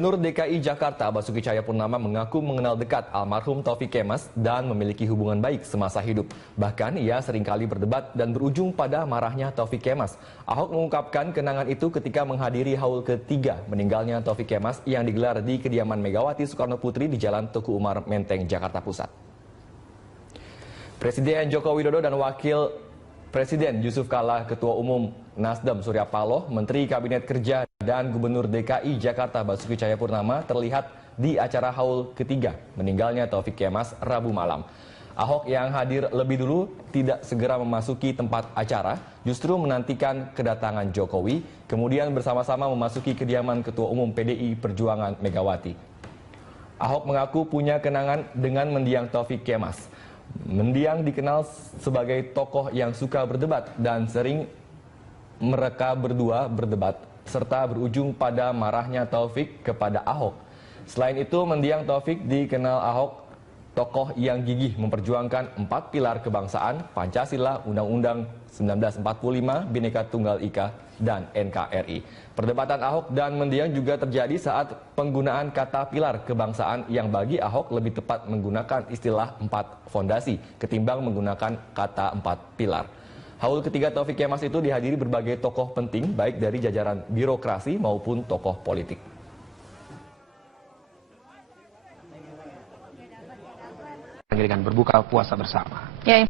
Gubernur DKI Jakarta Basuki Cahayapurnama mengaku mengenal dekat almarhum Taufik Kemas dan memiliki hubungan baik semasa hidup. Bahkan ia seringkali berdebat dan berujung pada marahnya Taufik Kemas. Ahok mengungkapkan kenangan itu ketika menghadiri haul ketiga meninggalnya Taufik Kemas yang digelar di kediaman Megawati Soekarno Putri di Jalan Teguh Umar, Menteng, Jakarta Pusat. Presiden Joko Widodo dan Wakil Presiden Yusuf Kala, Ketua Umum Nasdem Surya Paloh, Menteri Kabinet Kerja dan Gubernur DKI Jakarta Basuki Cahayapurnama terlihat di acara haul ketiga meninggalnya Taufik Kemas Rabu malam. Ahok yang hadir lebih dulu tidak segera memasuki tempat acara, justru menantikan kedatangan Jokowi, kemudian bersama-sama memasuki kediaman Ketua Umum PDI Perjuangan Megawati. Ahok mengaku punya kenangan dengan mendiang Taufik Kemas. Mendiang dikenal sebagai tokoh yang suka berdebat dan sering mereka berdua berdebat serta berujung pada marahnya Taufik kepada Ahok. Selain itu, mendiang Taufik dikenal Ahok tokoh yang gigih memperjuangkan 4 pilar kebangsaan, Pancasila, Undang-Undang 1945, Bhinneka Tunggal Ika, dan NKRI. Perdebatan Ahok dan mendiang juga terjadi saat penggunaan kata pilar kebangsaan yang bagi Ahok lebih tepat menggunakan istilah 4 fondasi ketimbang menggunakan kata 4 pilar. Haul ketiga Taufik Kemas itu dihadiri berbagai tokoh penting baik dari jajaran birokrasi maupun tokoh politik. Dengan berbuka puasa bersama. Ya.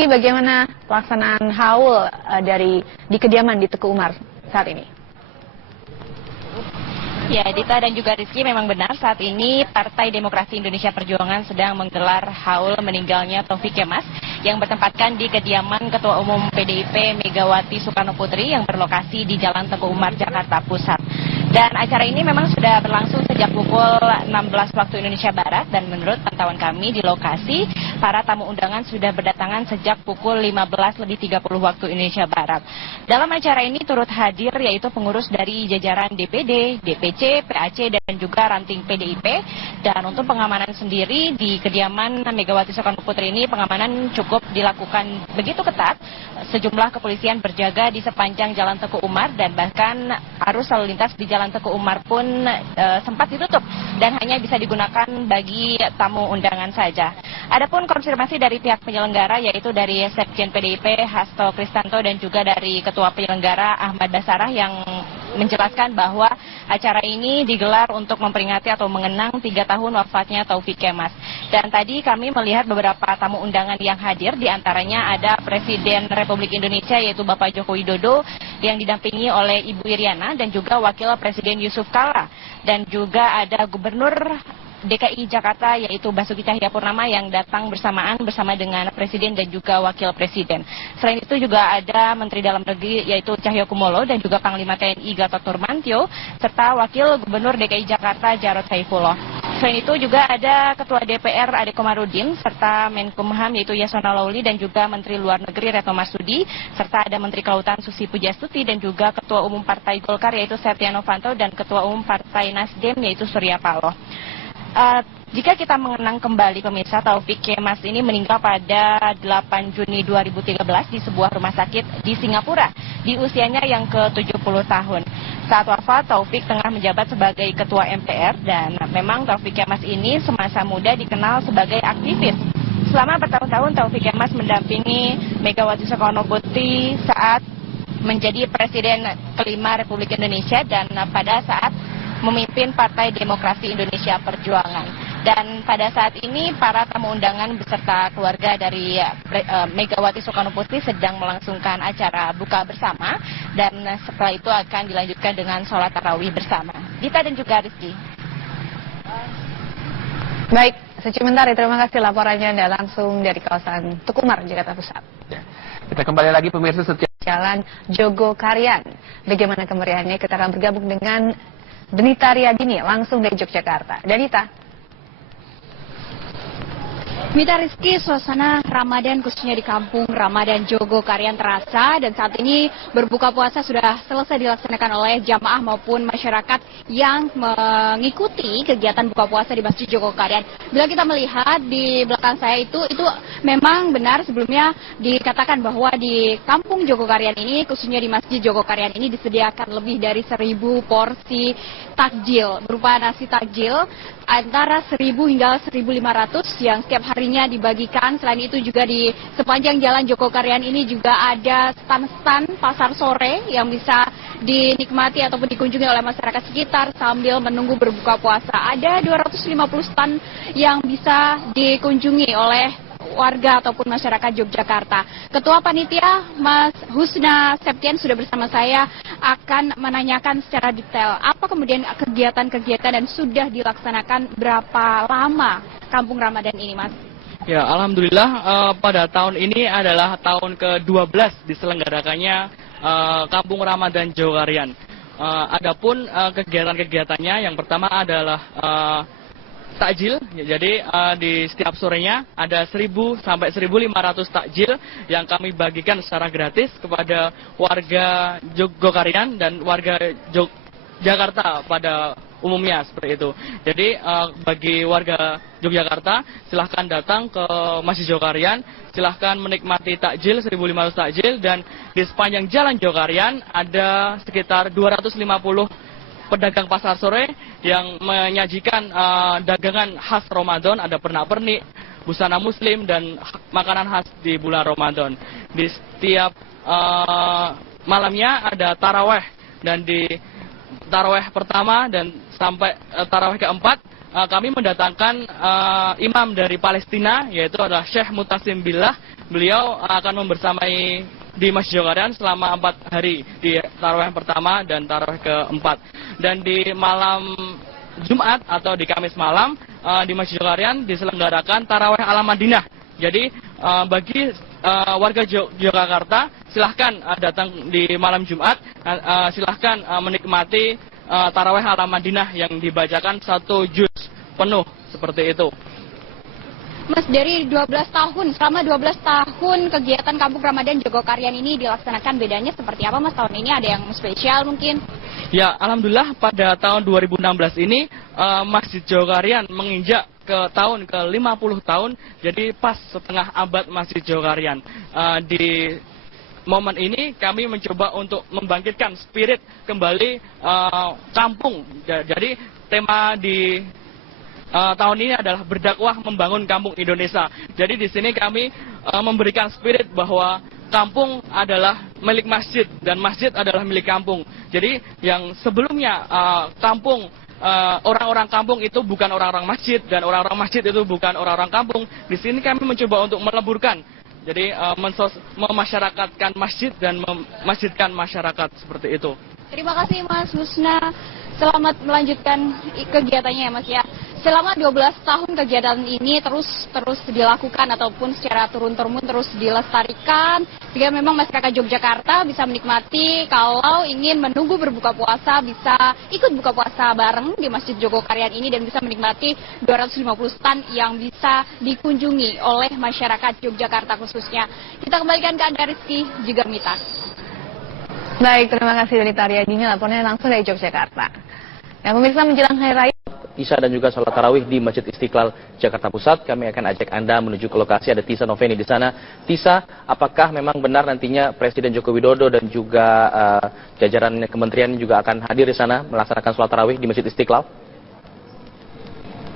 Bagaimana pelaksanaan haul di kediaman di Teguh Umar saat ini? Ya, Dita dan juga Rizky, memang benar saat ini Partai Demokrasi Indonesia Perjuangan sedang menggelar haul meninggalnya Taufik Kemas yang bertempatkan di kediaman Ketua Umum PDIP Megawati Soekarno Putri yang berlokasi di Jalan Teguh Umar, Jakarta Pusat. Dan acara ini memang sudah berlangsung sejak pukul 16 waktu Indonesia Barat dan menurut pantauan kami di lokasi, para tamu undangan sudah berdatangan sejak pukul 15:30 waktu Indonesia Barat. Dalam acara ini turut hadir yaitu pengurus dari jajaran DPD, DPC, PAC dan juga ranting PDIP. Dan untuk pengamanan sendiri di kediaman Megawati Soekarno Putri ini pengamanan cukup dilakukan begitu ketat. Sejumlah kepolisian berjaga di sepanjang Jalan Teguh Umar dan bahkan arus lalu lintas di Jalan Teguh Umar pun sempat ditutup dan hanya bisa digunakan bagi tamu undangan saja. Adapun konfirmasi dari pihak penyelenggara yaitu dari Sekjen PDIP Hasto Kristanto dan juga dari Ketua Penyelenggara Ahmad Basarah yang menjelaskan bahwa acara ini digelar untuk memperingati atau mengenang 3 tahun wafatnya Taufik Kemas. Dan tadi kami melihat beberapa tamu undangan yang hadir, diantaranya ada Presiden Republik Indonesia yaitu Bapak Joko Widodo yang didampingi oleh Ibu Iriana dan juga Wakil Presiden Yusuf Kala. Dan juga ada Gubernur DKI Jakarta yaitu Basuki Cahayapurnama yang datang bersamaan bersama dengan Presiden dan juga Wakil Presiden. Selain itu juga ada Menteri Dalam Negeri yaitu Cahyokumolo dan juga Panglima TNI Gatot Nurmantio serta Wakil Gubernur DKI Jakarta Jarod Saifullah. Selain itu juga ada Ketua DPR Ade Komarudin serta Menkumham yaitu Yasona Lawli dan juga Menteri Luar Negeri Retno Marsudi serta ada Menteri Kelautan Susi Pujastuti dan juga Ketua Umum Partai Golkar yaitu Setia Novanto dan Ketua Umum Partai Nasdem yaitu Surya Paloh. Jika kita mengenang kembali pemirsa, Taufik Kemas ini meninggal pada 8 Juni 2013 di sebuah rumah sakit di Singapura di usianya yang ke-70 tahun. Saat wafat, Taufik tengah menjabat sebagai Ketua MPR dan memang Taufik Kemas ini semasa muda dikenal sebagai aktivis. Selama bertahun-tahun Taufik Kemas mendampingi Megawati Soekarno Putri saat menjadi Presiden kelima Republik Indonesia dan pada saat memimpin Partai Demokrasi Indonesia Perjuangan. Dan pada saat ini para tamu undangan beserta keluarga dari Megawati Soekarno Putri sedang melangsungkan acara buka bersama dan setelah itu akan dilanjutkan dengan sholat tarawih bersama. Dita dan juga Rizky. Baik, Sementari terima kasih laporannya Anda langsung dari kawasan Teguh Umar, Jakarta Pusat. Ya. Kita kembali lagi pemirsa setiap Jalan Jogokarian. Bagaimana kemeriahannya? Kita akan bergabung dengan Denita Riyadini langsung dari Yogyakarta. Denita. Mita Rizky, suasana Ramadan khususnya di kampung Ramadan Jogokarian terasa, dan saat ini berbuka puasa sudah selesai dilaksanakan oleh jamaah maupun masyarakat yang mengikuti kegiatan buka puasa di Masjid Jogokarian. Bila kita melihat di belakang saya itu memang benar sebelumnya dikatakan bahwa di kampung Jogokarian ini, khususnya di Masjid Jogokarian ini disediakan lebih dari 1.000 porsi takjil berupa nasi takjil antara 1.000 hingga 1.500 yang setiap harinya dibagikan. Selain itu juga di sepanjang jalan Jogokarian ini juga ada stan-stan pasar sore yang bisa dinikmati ataupun dikunjungi oleh masyarakat sekitar sambil menunggu berbuka puasa. Ada 250 stan yang bisa dikunjungi oleh warga ataupun masyarakat Yogyakarta. Ketua Panitia Mas Husna Septian sudah bersama saya akan menanyakan secara detail apa kemudian kegiatan-kegiatan dan sudah dilaksanakan berapa lama Kampung Ramadan ini, Mas? Ya, alhamdulillah pada tahun ini adalah tahun ke-12 diselenggarakannya Kampung Ramadan Jogokarian. Adapun kegiatan-kegiatannya yang pertama adalah takjil, jadi di setiap sorenya ada 1.000 sampai 1.500 takjil yang kami bagikan secara gratis kepada warga Jogokarian dan warga Jakarta pada umumnya seperti itu. Jadi bagi warga Yogyakarta silahkan datang ke Masjid Jogokarian, silahkan menikmati takjil 1.500 takjil, dan di sepanjang jalan Jogokarian ada sekitar 250 pedagang pasar sore yang menyajikan dagangan khas Ramadan, ada pernak-pernik, busana muslim, dan makanan khas di bulan Ramadan. Di setiap malamnya ada taraweh, dan di taraweh pertama dan sampai taraweh keempat kami mendatangkan imam dari Palestina, yaitu adalah Syekh Mutasim Billah. Beliau akan membersamai di Masjid Jogokarian selama 4 hari di tarawih pertama dan tarawih keempat. Dan di malam Jumat atau di Kamis malam di Masjid Jogokarian diselenggarakan tarawih ala Madinah. Jadi bagi warga Yogyakarta silahkan datang di malam Jumat, silahkan menikmati tarawih ala Madinah yang dibacakan 1 juz penuh seperti itu. Mas, dari 12 tahun, selama 12 tahun kegiatan Kampung Ramadan Jogokarian ini dilaksanakan, bedanya seperti apa, Mas? Tahun ini ada yang spesial mungkin? Ya, alhamdulillah pada tahun 2016 ini Masjid Jogokarian menginjak ke tahun ke-50 tahun, jadi pas setengah abad Masjid Jogokarian. Di momen ini kami mencoba untuk membangkitkan spirit kembali kampung. Jadi tema di tahun ini adalah berdakwah membangun kampung Indonesia. Jadi di sini kami memberikan spirit bahwa kampung adalah milik masjid dan masjid adalah milik kampung. Jadi yang sebelumnya kampung, orang-orang kampung itu bukan orang-orang masjid dan orang-orang masjid itu bukan orang-orang kampung. Di sini kami mencoba untuk meleburkan. Jadi memasyarakatkan masjid dan memasjidkan masyarakat seperti itu. Terima kasih Mas Husna. Selamat melanjutkan kegiatannya ya Mas ya. Selama 12 tahun kegiatan ini terus dilakukan ataupun secara turun-temurun terus dilestarikan, sehingga memang masyarakat Yogyakarta bisa menikmati. Kalau ingin menunggu berbuka puasa bisa ikut buka puasa bareng di Masjid Jogokarian ini dan bisa menikmati 250 stan yang bisa dikunjungi oleh masyarakat Yogyakarta khususnya. Kita kembalikan ke Anda Rizky juga Mita. Baik, terima kasih dari Taryadinya, laporannya langsung dari Yogyakarta. Nah, pemirsa, menjelang Hari Raya Isya dan juga salat tarawih di Masjid Istiqlal Jakarta Pusat, kami akan ajak Anda menuju ke lokasi. Ada Tisa Noveni di sana. Tisa, apakah memang benar nantinya Presiden Joko Widodo dan juga jajaran kementerian juga akan hadir di sana melaksanakan salat tarawih di Masjid Istiqlal?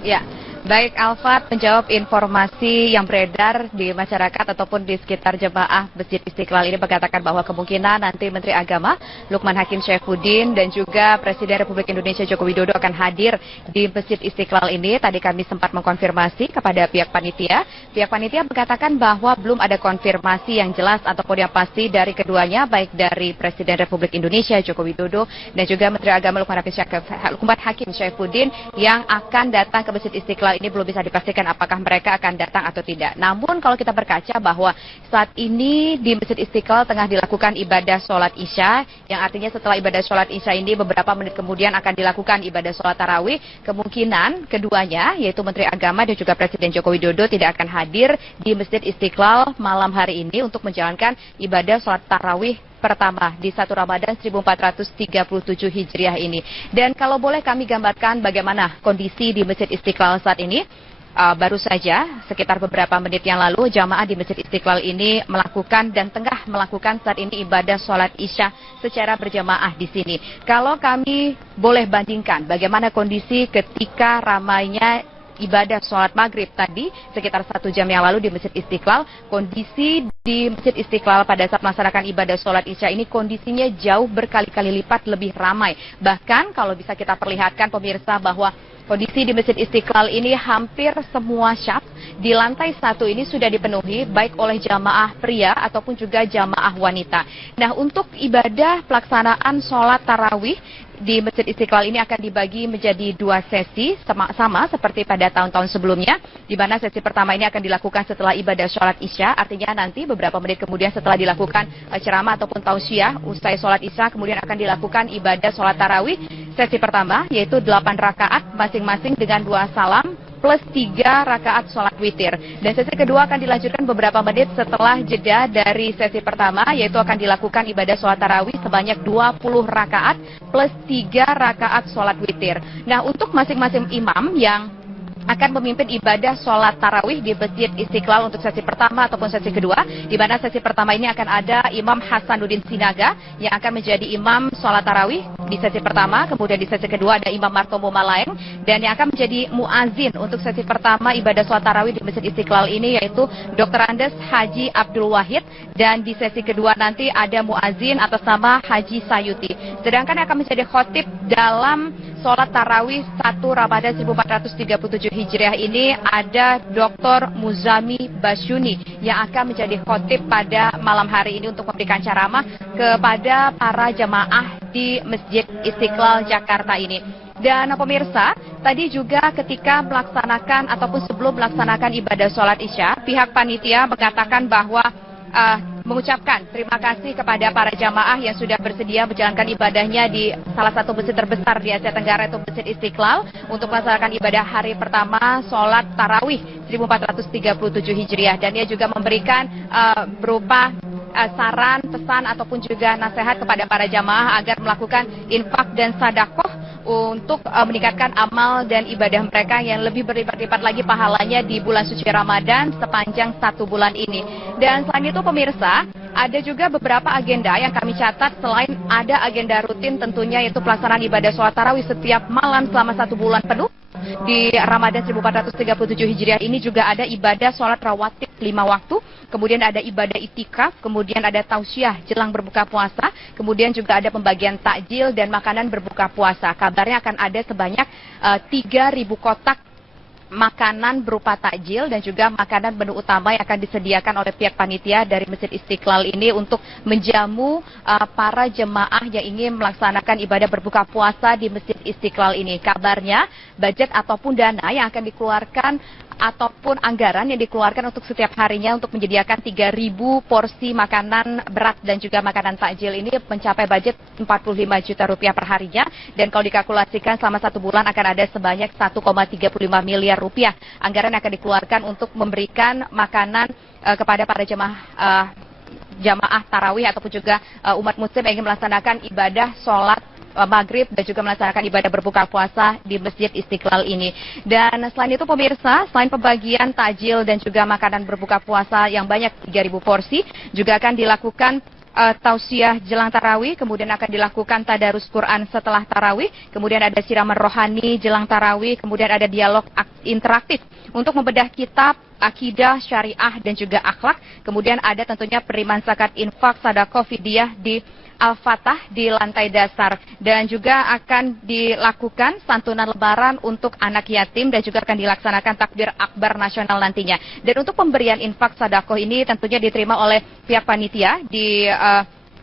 Ya, baik Alfat, menjawab informasi yang beredar di masyarakat ataupun di sekitar jemaah Masjid Istiqlal ini mengatakan bahwa kemungkinan nanti Menteri Agama Lukman Hakim Syaifuddin dan juga Presiden Republik Indonesia Joko Widodo akan hadir di Masjid Istiqlal ini. Tadi kami sempat mengkonfirmasi kepada pihak panitia. Pihak panitia mengatakan bahwa belum ada konfirmasi yang jelas ataupun yang pasti dari keduanya, baik dari Presiden Republik Indonesia Joko Widodo dan juga Menteri Agama Lukman Hakim Syaifuddin yang akan datang ke Masjid Istiqlal Istiqlal ini belum bisa dipastikan apakah mereka akan datang atau tidak. Namun kalau kita berkaca bahwa saat ini di Masjid Istiqlal tengah dilakukan ibadah sholat Isya, yang artinya setelah ibadah sholat Isya ini beberapa menit kemudian akan dilakukan ibadah sholat tarawih. Kemungkinan keduanya, yaitu Menteri Agama dan juga Presiden Joko Widodo, tidak akan hadir di Masjid Istiqlal malam hari ini untuk menjalankan ibadah sholat tarawih pertama di 1 Ramadan 1437 Hijriah ini. Dan kalau boleh kami gambarkan bagaimana kondisi di Masjid Istiqlal saat ini. Baru saja sekitar beberapa menit yang lalu jamaah di Masjid Istiqlal ini melakukan dan tengah melakukan saat ini ibadah sholat Isya secara berjamaah di sini. Kalau kami boleh bandingkan bagaimana kondisi ketika ramainya ibadah sholat maghrib tadi sekitar 1 jam yang lalu di Masjid Istiqlal, kondisi di Masjid Istiqlal pada saat melaksanakan ibadah sholat Isya ini kondisinya jauh berkali-kali lipat lebih ramai. Bahkan kalau bisa kita perlihatkan pemirsa bahwa kondisi di Masjid Istiqlal ini hampir semua syaf di lantai 1 ini sudah dipenuhi baik oleh jamaah pria ataupun juga jamaah wanita. Nah, untuk ibadah pelaksanaan sholat tarawih di Masjid Istiqlal ini akan dibagi menjadi 2 sesi sama seperti pada tahun-tahun sebelumnya, di mana sesi pertama ini akan dilakukan setelah ibadah sholat Isya, artinya nanti beberapa menit kemudian setelah dilakukan ceramah ataupun tausiah usai sholat Isya, kemudian akan dilakukan ibadah sholat tarawih sesi pertama, yaitu 8 rakaat masing-masing dengan 2 salam plus 3 rakaat sholat witir. Dan sesi kedua akan dilanjutkan beberapa menit setelah jeda dari sesi pertama, yaitu akan dilakukan ibadah sholat tarawih sebanyak 20 rakaat plus 3 rakaat sholat witir. Nah, untuk masing-masing imam yang akan memimpin ibadah sholat tarawih di Masjid Istiqlal untuk sesi pertama ataupun sesi kedua, di mana sesi pertama ini akan ada Imam Hasanuddin Sinaga yang akan menjadi imam sholat tarawih di sesi pertama, kemudian di sesi kedua ada Imam Martomo Malaeng, dan yang akan menjadi muazin untuk sesi pertama ibadah sholat tarawih di Masjid Istiqlal ini yaitu Dr. Andes Haji Abdul Wahid, dan di sesi kedua nanti ada muazin atas nama Haji Sayuti. Sedangkan yang akan menjadi khotib dalam sholat tarawih 1 Ramadan 1437 Hijriah ini ada Dr. Muzami Basyuni yang akan menjadi khotib pada malam hari ini untuk memberikan ceramah kepada para jamaah di Masjid Istiqlal Jakarta ini. Dan pemirsa, tadi juga ketika melaksanakan ataupun sebelum melaksanakan ibadah sholat Isya, pihak panitia mengatakan bahwa mengucapkan terima kasih kepada para jamaah yang sudah bersedia menjalankan ibadahnya di salah satu masjid terbesar di Asia Tenggara, yaitu Masjid Istiqlal, untuk melaksanakan ibadah hari pertama sholat tarawih 1437 Hijriah. Dan dia juga memberikan berupa saran, pesan ataupun juga nasihat kepada para jamaah agar melakukan infak dan sedekah untuk meningkatkan amal dan ibadah mereka yang lebih berlipat-lipat lagi pahalanya di bulan suci Ramadan sepanjang 1 bulan ini. Dan selain itu pemirsa, ada juga beberapa agenda yang kami catat selain ada agenda rutin tentunya yaitu pelaksanaan ibadah sholat tarawih setiap malam selama 1 bulan penuh. Di Ramadan 1437 Hijriah ini juga ada ibadah sholat rawatib 5 waktu, kemudian ada ibadah itikaf, kemudian ada tausiah jelang berbuka puasa, kemudian juga ada pembagian takjil dan makanan berbuka puasa. Kabarnya akan ada sebanyak 3.000 kotak makanan berupa takjil dan juga makanan menu utama yang akan disediakan oleh pihak panitia dari Masjid Istiqlal ini untuk menjamu para jemaah yang ingin melaksanakan ibadah berbuka puasa di Masjid Istiqlal ini. Kabarnya budget ataupun dana yang akan dikeluarkan ataupun anggaran yang dikeluarkan untuk setiap harinya untuk menyediakan 3.000 porsi makanan berat dan juga makanan takjil ini mencapai budget 45 juta rupiah per harinya, dan kalau dikalkulasikan selama 1 bulan akan ada sebanyak 1,35 miliar rupiah anggaran yang akan dikeluarkan untuk memberikan makanan kepada para jamaah tarawih ataupun juga umat muslim yang ingin melaksanakan ibadah sholat maghrib dan juga melaksanakan ibadah berbuka puasa di Masjid Istiqlal ini. Dan selain itu pemirsa, selain pembagian takjil dan juga makanan berbuka puasa yang banyak 3.000 porsi, juga akan dilakukan tausiah jelang tarawih, kemudian akan dilakukan tadarus Quran setelah tarawih, kemudian ada siraman rohani jelang tarawih, kemudian ada dialog interaktif untuk membedah kitab akidah, syariah dan juga akhlak, kemudian ada tentunya penerimaan zakat, infak, sedekah, fidyah di Al-Fatah di lantai dasar, dan juga akan dilakukan santunan lebaran untuk anak yatim dan juga akan dilaksanakan takbir akbar nasional nantinya. Dan untuk pemberian infak sedekah ini tentunya diterima oleh pihak panitia di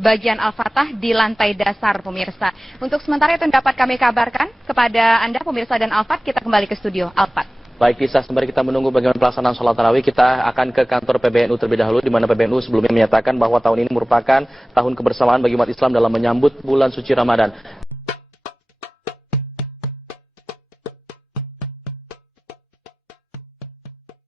bagian Al-Fatah di lantai dasar pemirsa. Untuk sementara itu dapat kami kabarkan kepada Anda pemirsa dan Alfat, kita kembali ke studio Alfat. Baik Tisa, sembari kita menunggu bagaimana pelaksanaan sholat tarawih, kita akan ke kantor PBNU terlebih dahulu, di mana PBNU sebelumnya menyatakan bahwa tahun ini merupakan tahun kebersamaan bagi umat Islam dalam menyambut bulan suci Ramadan.